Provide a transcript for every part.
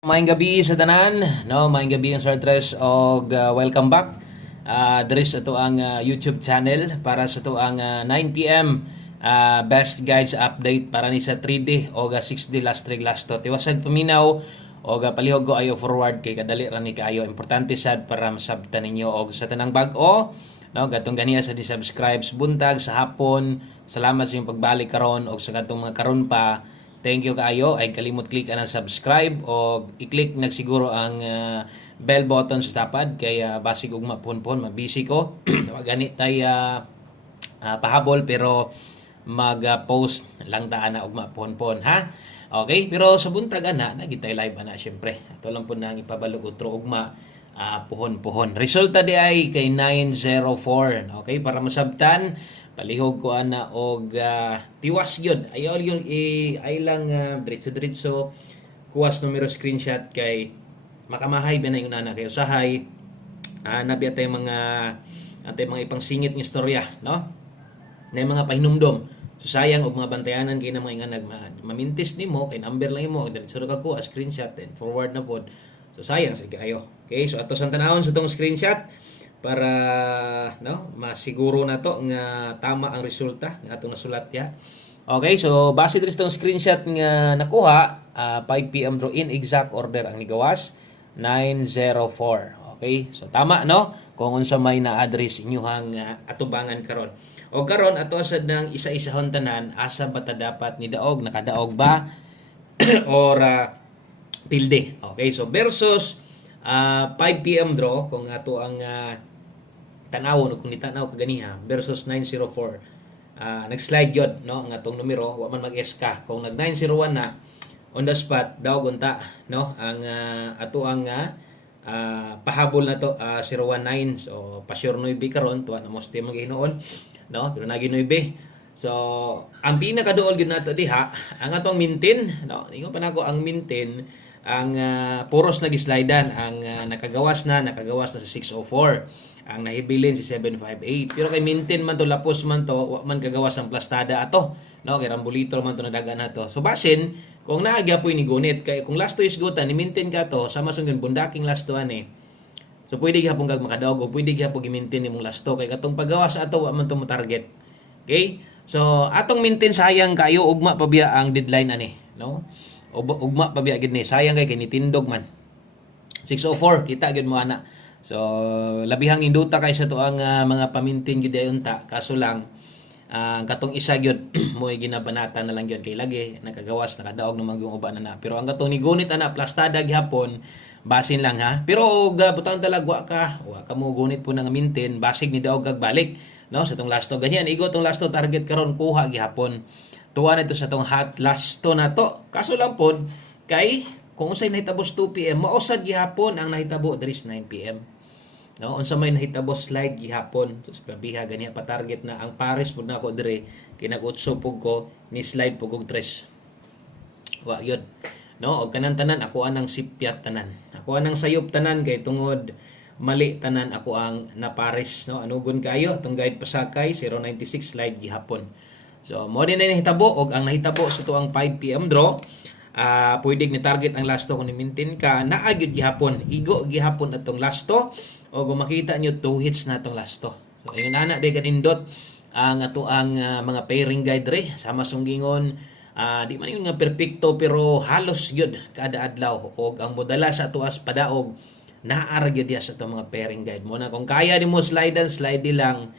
Maayong gabi sa tanan, no? Maayong gabi ang Sir Tres og welcome back. Diri sa to ang YouTube channel para sa to ang 9 PM best guides update para ni sa 3D o 6D last trig last to. Tiwasag paminaw o palihog ko ayo forward kay kadali ra ni kaayo. Importante sad para masabtan ninyo og sa tanang bag-o, no? Gatong ganiya sa di-subscribes buntag sa hapon. Salamat sa inyong pagbalik karon og sa katong mga karon pa. Thank you kaayo. Ay kalimot click ang subscribe o i-click nagsiguro ang bell button sa tapad kay basig og mapunpon mabisi ko. Gani tay pahabol pero mag-post lang ta ana og mapunpon ha. Okay, pero sa buntag ana nagitay live ana syempre. Ato lang po nang ipabalog utro ugma puhon-puhon. Resulta di ay kay 904. Okay, para masabtan palihog ko ana og tiwas gyud ayaw yun ay lang diretso kuwas numero screenshot kay makamahay ba na yung nana kay usahay nabiya tay mga antay mga ipangsingit ng istorya, no, na mga pahinumdom so sayang og mga bantayanan kay na mga nga mamintis nimo kay number lang imo diretso ka ko screenshot and forward na pod so sayang sige ayo. Okay, so ato sang tanawon sa tong screenshot para no masiguro na to nga tama ang resulta nga atong nasulat ya. Okay, so base diri sa screenshot nga nakuha 5 PM draw in exact order ang nigawas 904. Okay, so tama no kung unsa may na-address inyuhang atubangan karon. O karon ato sad nang isa-isahon tanan asa ba ta dapat ni daog nakadaog ba or pilde. Okay, so versus 5 PM draw kung ato ang tanawon kung nitanaw kaganiha versus 904 nag-slide yun no ang atong numero wa man mag-S ka kung nag 901 na on the spot daw gunta no ang ato ang pahabol na to 019 so pa-sure 9 karon tuwa na mo ste maghinuon no pero nagi 9 so ang pinakaduol gyud nato diha ang atong mintin no ingon pa nako ang mintin ang puros nag-slidean ang nakagawas na sa 604 ang nahibilin si 758 pero kay maintain man to lapos man to wa man kagawas ang plastada ato no kay rambulito man to nadagan nato so basin kung naagyapoy ni gunit kay kung last to isgutan ni maintain ka to sama sungin bundaking last to ani so pwede gyapon kag makadaog o pwede gyapon gi-maintain nimong last to kay katong paggawas ato wa man to mo target. Okay, so atong maintain sayang kayo ugma pa biya ang deadline ani no ugma pa biya gid ni sayang kay nitindog man 604 kita gid mo ana. So labihang induta kay sa to ang mga pamintin gyud unta kaso lang katong isa gyud mo ginabanata na lang gyud kay lagi nakagawas nakadaog naman yung uban na pero ang katong ni gunit ana plastada gihapon basin lang ha pero butang talagwa ka wa ka mo gunit po nang mintin basig ni daog kag balik no sa tong lasto ganyan igo tong lasto target karon kuha gihapon tuwa nito sa tong hot lasto na to kaso lang pod kay kung unsay nahitabos 2 PM mausad gihapon ang nahitabo diri 9 PM no unsa may nahitabo slide gihapon so biha ganiya pa target na ang pares pud nako diri kinag-utso pug ko ni slide pug og 3 wa yun no og kanang tanan ako anang sipyat tanan ako anang sayop tanan kay tungod mali tanan ako ang napares no anugon kayo tong guide pasakay 096 slide gihapon so mo din na nahitabo og ang nahitabo sa tuang 5 PM draw pwede ni target ang lasto kung ni-maintain ka naagyod gihapon igo gihapon atong lasto o kung makita nyo 2 hits na atong lasto so ingon ana day kanindot ang ato ang mga pairing guide re sama sunggingon di man yung nga perpekto pero halos gyud kada adlaw og ang modala sa ato as padaog naara gyud sa ato mga pairing guide mo na kung kaya nimo slide di lang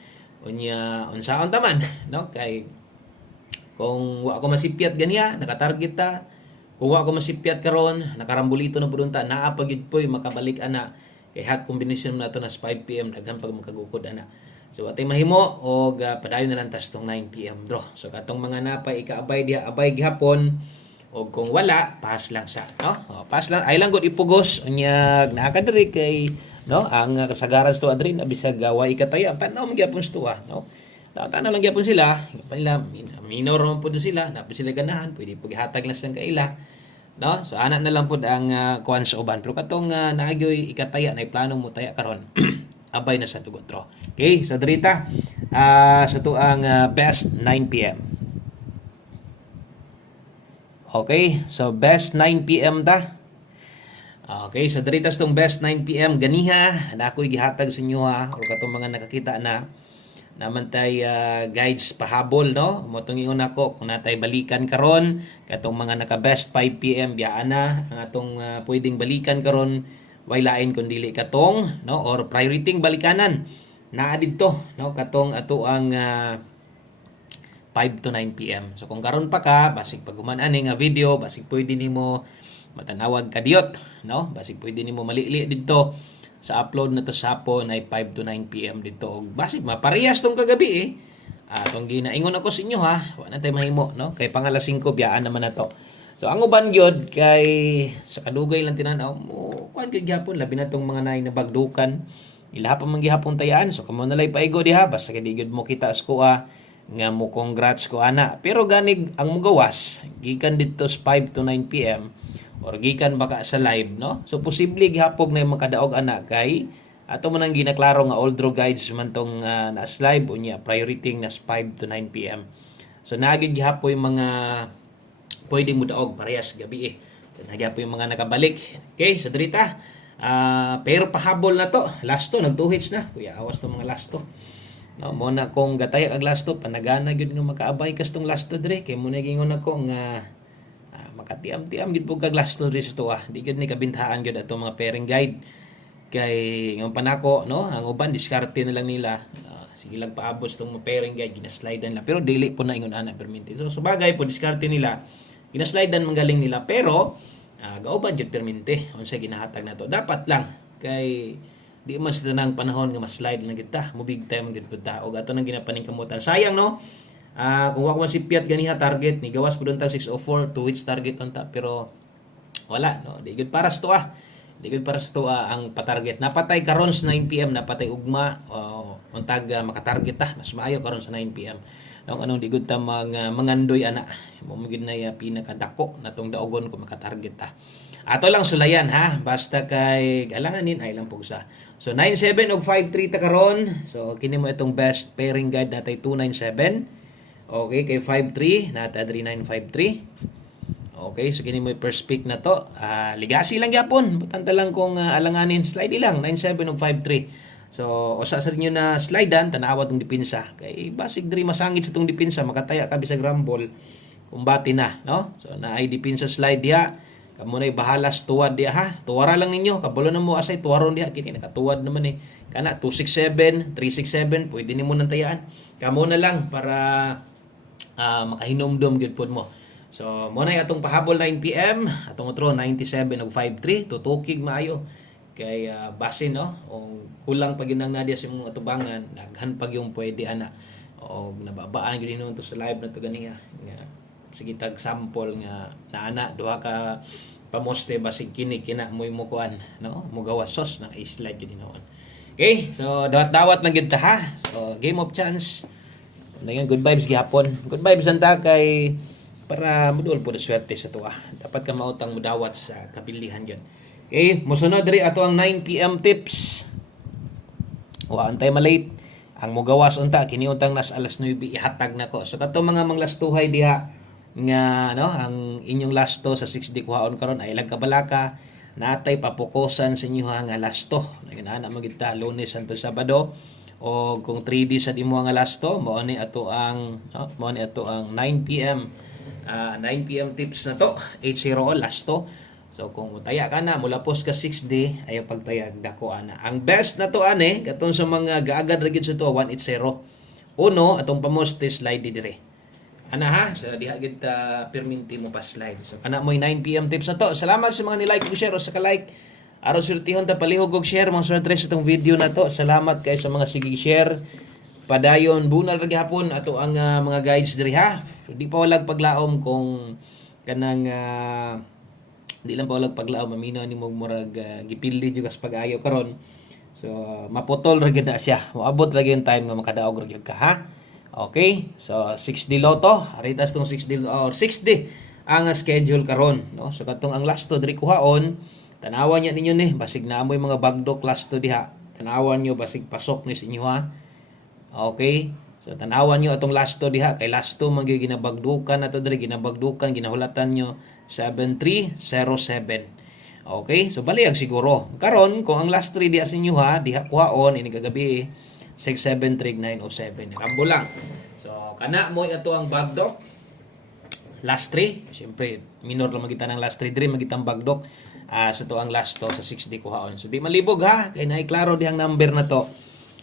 unya unsaon taman no kay kung wa ko masipyat ganiya nakatarget ta kung wa ko masipyat karon nakarambulito na pud ta naa pa gyud poy makabalik ana kay hot combination nato na 5 PM daghan pag makagukod ana so atay mahimo og padayon na lang tas tong 9 PM draw so katong mga napay ikaabay diha abay gihapon og kung wala pass lang sa no pass lang ay lang gud ipugos unya naa ka diri kay no ang kasagaran sto adri na bisag way ikataya tanaw man gyapon sto no tanaw lang gyapon sila panila minor man pud sila napay sila ganahan pwede pug ihatag lang silang kaila no so ana na lang pud ang kuan sa uban pero katong naagyoy ikataya na plano mo taya karon abay na sa tugot draw. Okay so drita sa to ang best 9 PM. Okay, so best 9 PM ta. Okay, so diritas tong best 9 PM ganiha na ako'y gihatag sa inyo ha o katong mga nakakita na naman tay guides pahabol no mo tong ingon ako kung natay balikan karon katong mga naka best 5 PM biyaan na ang atong pwedeng balikan karon way lain kun dili katong no or priority balikanan naa didto no katong ato ang 5 to 9 PM. So kung karon pa ka basig pag human ani nga video basig pwede nimo matanawag kadiyot no basig pwede nimo malili didto sa upload na to sapon ay 5 to 9 PM dito og basig maparehas tong kagabi atong ginaingon ako sa inyo ha wa na tay mahimo no kay pangalas 5 biyaan naman nato. So ang uban gyud kay sa kadugay lang tinanaw mo kuan gyud gyapon labi na tong mga nay na bagdukan ila pa man gihapon tayaan so kamo nalay paigo diha basta kay di gyud mo kita sa kuha nga mo congrats ko ana pero ganig ang mugawas gikan dito sa 5 to 9 PM or gikan baka sa live no so posible gihapog na makadaog ana kay ato man ang ginaklaro nga old draw guides man tong nas live unya priority nas 5 to 9 PM so nagid gihapoy mga pwedeng mo daog parehas gabi nagyapoy mga nakabalik okay sa drita pero pahabol na to last to nagtuhits na kuya awas to mga last to no mo na kong gatay ag last to panagana gyud nga makaabay kas tong last to dre kay mo na gingon ako nga makatiam-tiam gid pug kag last to dre sa tuwa di gyud ni kabintahan gyud ato mga pairing guide kay ngong panako no ang uban diskarte na lang nila sige lang paabot tong mga pairing guide gina-slidean nila pero dili po na ingon ana perminti so subagay po diskarte nila gina-slidean magaling nila pero gauban gyud perminti unsa ginahatag nato dapat lang kay di mas tanang panahon nga mas-slide lang kita mo big time gid pud ta og ato nang ginapaning kamutan sayang no kung wa ko man si Piat ganiha target ni gawas pud ta 604 to hits target unta pero wala no di gud para sa tuwa di gud para sa tuwa ang patarget napatay karon sa 9 PM napatay ugma untag makatarget ta mas maayo karon sa 9 PM ang anong di gud ta mangandoy ana mo gid na pinakadako natong daogon ko makatarget ta ato lang sulayan ha basta kay alanganin ay lang pugsa so 97 og 53 ta karon so kini mo itong best pairing guide natay 297 okay kay 53 natay 3953 okay so kini mo first pick na to ligasi lang gyapon butanta lang kung alanganin slide lang 97 og 53 so usa sa inyo na slidean tanawa tong depensa kay basig diri masangit sa tong depensa makataya ka bisag rumble kumbati na no so naay depensa slide diha kamo nay bahalas tuwad diha ha tuwara lang ninyo kabalo na mo asay tuwaron diha kini nakatuwad naman kana 267 367 pwede nimo nang tayaan kamo na lang para makahinomdom gyud pod mo so mo nay atong pahabol 9 PM atong otro 97 og 53 tutukig maayo kay base no o kulang pag ginang nadia sa imong atubangan daghan pag yung pwede ana o nababaan gyud hinung to sa live na to ganiya nga sige tag sample nga naana duha ka pamoste basig kini kina mo kuan no mo gawas sos na slide gyud hinoon okay so dawat lang gyud ta ha so game of chance ngayon good vibes gihapon good vibes anta kay para mudul po swerte sa tuwa dapat ka mautang mudawat sa kabilihan gyud okay mosunod diri ato ang 9 PM tips wa antay malate ang mugawas unta kini untang nas alas 9 ihatag nako so kato mga manglastuhay diha nga no ang inyong lasto sa 6D kuhaon karon ay ilang kabalaka natay papokusan sa inyo nga lasto nagana magita Lunes hangtod Sabado o kung 3D sa imo nga lasto mao ni ato ang 9 PM 9 PM tips na to 80 lasto so kung taya ka na mula pos ka 6D ayo pagtayag dako ana ang best na to ane katong sa mga gaagad ra gyud sa to 180 uno atong pamoste slide dire ana ha sa diha gid perminti mo pa slide so kana moy 9 PM tips na to salamat sa mga ni-like ug share o sa ka-like aron sultihon ta palihog og share mga sortre sa itong video na to salamat kay sa mga sige share padayon bunal ra gihapon ato ang mga guides diri ha di pa walag paglaom kung kanang di lang pa walag paglaom maminaw ni mo murag gipildi jud kas pag-ayo karon so maputol ra gyud na siya moabot ra gyud time nga makadaog ra gyud ka ha. Okay, so 6D Lotto, aritas tong 6D or 6D ang schedule karon, no? So katong ang last to diri kuhaon, tanawan niya ninyo ni basig naamoy mga bagdok last to diha. Tanawan niyo basig pasok ni sa inyo ha. Okay? So tanawan niyo atong last to diha kay last to man gyud ginabagdukan ato diri ginabagdukan ginahulatan niyo 7307. Okay? So baliyag siguro. Karon kung ang last 3 diha sa inyo ha, diha kuhaon ini kagabi 673 907. Rambo lang. So kana mo ato ang bagdok. Last 3, siyempre minor lang magita ng last 3 diri magitang bagdok. Sa to ang last to sa 6D kuhaon. So di malibog ha, kay naay klaro dihang number na to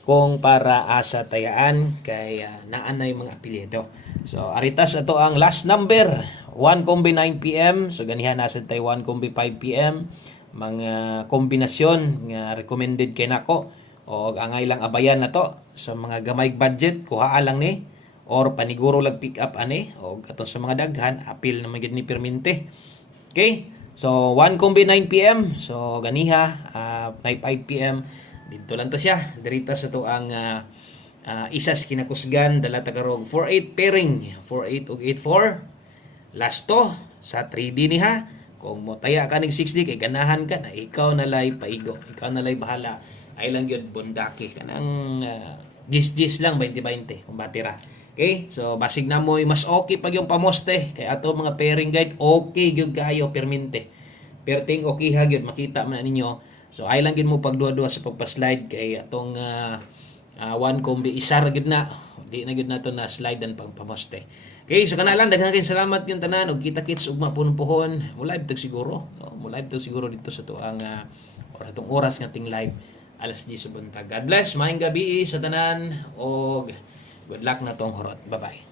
kung para asa tayaan kay naanay mga apelyido. So aritas ato ang last number 1 kombi 9 PM. So ganihan nasa tay 1 kombi 5 PM. Mga kombinasyon nga recommended kay nako o angay lang abayan na to sa mga gamay budget kuha lang ni or paniguro lag pick up ani o ato sa mga daghan apil na magid ni permente. Okay? So 1 kombi 9 PM. So ganiha 5 PM dito lang to siya. Dirita sa to ang isas kinakusgan dala tagarog 48 pairing 48 ug 84 last to sa 3D niha kung mo taya ka ning 6D kay ganahan ka na ikaw na lay paigo ikaw na lay bahala ay lang gyud bundaki kanang gis lang 20-20 kung batira. Okay, so basig na mo mas okay pag yung pamoste kay ato mga pairing guide okay gyud kaayo permente perting okay ha gyud makita man ninyo. So ay lang gyud mo pagduha-duha sa pagpa-slide kay atong 1 kombi isar gyud na di na gyud nato na slide ang pagpamoste. Okay, so kanalang daghang salamat yung tanan og kita-kits ug mapunpuhon. Mo live tag siguro, no? Mo live tag siguro dito sa tuang oras nga ting live alas 10 sa buntag. God bless, maayong gabi sa tanan og good luck na tong horot. Bye-bye.